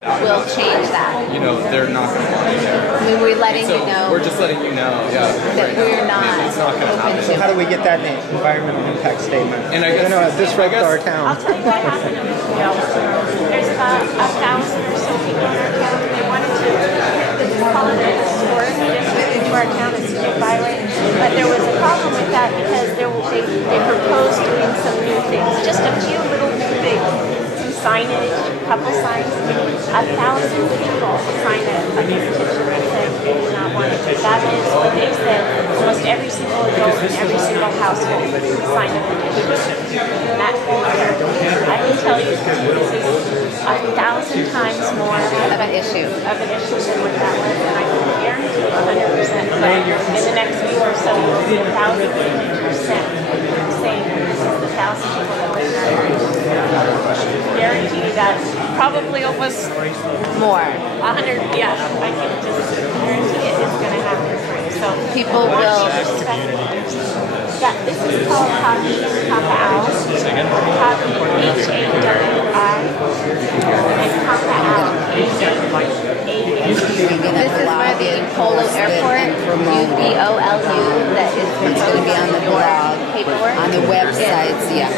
We'll change that. You know, they're not going to want you there. I mean, we're letting you know. We're just letting you know, yeah. That we're not. It's not going to happen. So how do we get that in the environmental impact statement? And I guess, disrupt our town. I'll tell you what happened. There's about 1,000 or so people in our town. They wanted to call it a historic district into our town as scenic byway, but there was a problem with that because they proposed doing some new things, just a few little things. Signage, a couple signs, 1,000 people signed a petition saying they do not want it. That is what they said. Almost every single adult in every single household signed a petition. And that's I can tell you this is 1,000 times more of an issue than what that was, and I can guarantee 100% that in the next week or so you'll see 1,000% saying this is the 1,000 people that live in our area. Guarantee that probably almost more. 100, yeah, I can just guarantee it is going to happen for you. So people will. Yeah, this is called Hawi Kappa Owl. Hawi, H-A-W-I, and Kappa Owl. This is where the Upolu Airport, U-P-O-L-U, that is going to be on the blog, on the websites, yeah.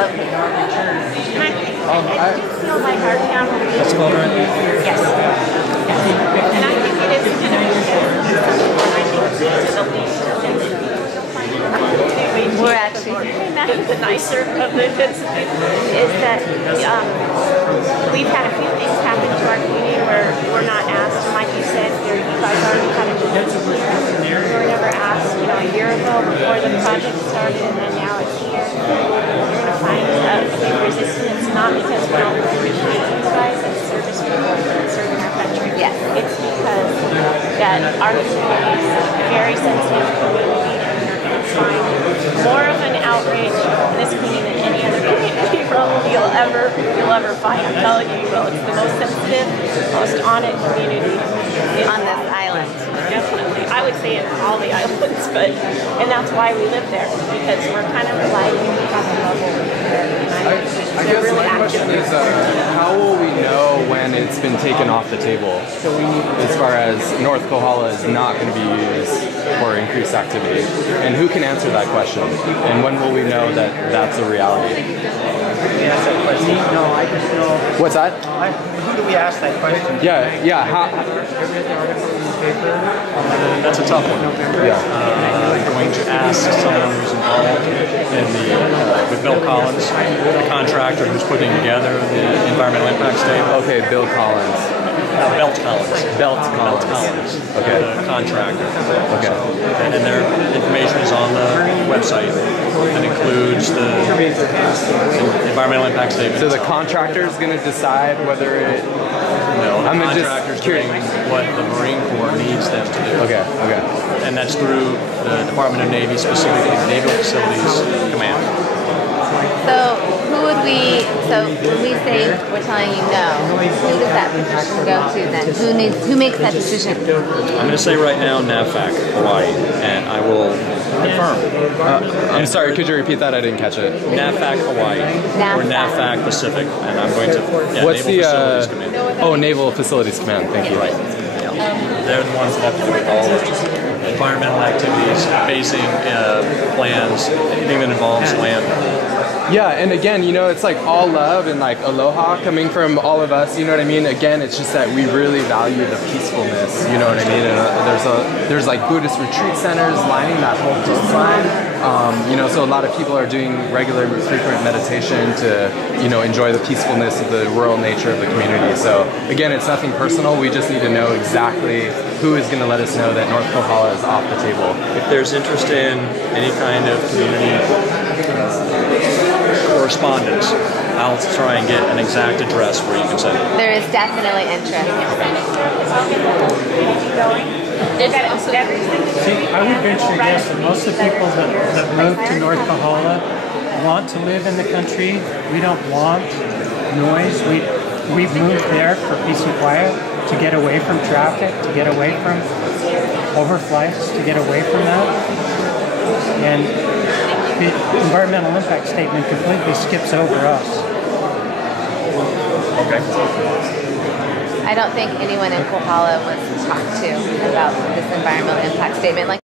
I do feel like our town will be... That's called right? Yes. And I think it is going to be we're actually... And that is the nicer of the events is that we've had a few things happen to our community where we're not asked. Like you said, you guys already had a event here. We were never asked, a year ago before the project started, and then now it's here. You're going to find a big resistance, not because we don't appreciate you guys as service people serving our country. Yes. It's because that our community is a very sensitive community, and you're going to find more of an outrage in this community than any other community you'll ever find. I'm telling you, it's the most sensitive, most on it community on this island. Definitely. I would say in all the islands, and that's why we live there, because we're kind of relying on the level here. I guess really my question is, how will we know when it's been taken off the table as far as North Kohala is not going to be used for increased activity? And who can answer that question? And when will we know that that's a reality? Ask that question. No, I just know. What's that? Who do we ask that question? Yeah. That's a tough one. Yeah. Going to ask someone who's involved in with Bill Collins, the contractor who's putting together the environmental impact statement. Okay, Bill Collins. Belt Collins. Belt Collins. Okay. The contractor. Okay. And their information is on the website. That includes the environmental impact statement. So the contractor is going to decide whether it... No, the contractor's doing what the Marine Corps needs them to do. Okay. And that's through the Department of Navy, specifically the Naval Facilities Command. So when we say we're telling you no, who does that petition go to then? Who makes that decision? I'm going to say right now NAVFAC, Hawaii, and I will confirm. I'm sorry, could you repeat that? I didn't catch it. NAVFAC, Hawaii, or NAVFAC Pacific, and I'm going to... Yeah, what's Naval the... Facilities Command. Oh, Naval Facilities Command, thank you. Right. Yeah. They're the ones that have to do with all of environmental activities, basing plans, anything that involves land. Yeah, and again, it's like all love and like aloha coming from all of us, you know what I mean? Again, it's just that we really value the peacefulness, you know what I mean? And there's like Buddhist retreat centers lining that whole coastline, so a lot of people are doing regular, frequent meditation to, enjoy the peacefulness of the rural nature of the community. So again, it's nothing personal. We just need to know exactly who is going to let us know that North Kohala is off the table. If there's interest in any kind of community correspondence, I'll try and get an exact address where you can send it. There is definitely interest. See, I would venture to guess that most of the people that move to North Kohala want to live in the country. We don't want noise. We've moved there for peace and quiet, to get away from traffic, to get away from overflights, to get away from that. And the environmental impact statement completely skips over us. Okay. I don't think anyone in Kohala was talked to about this environmental impact statement. Like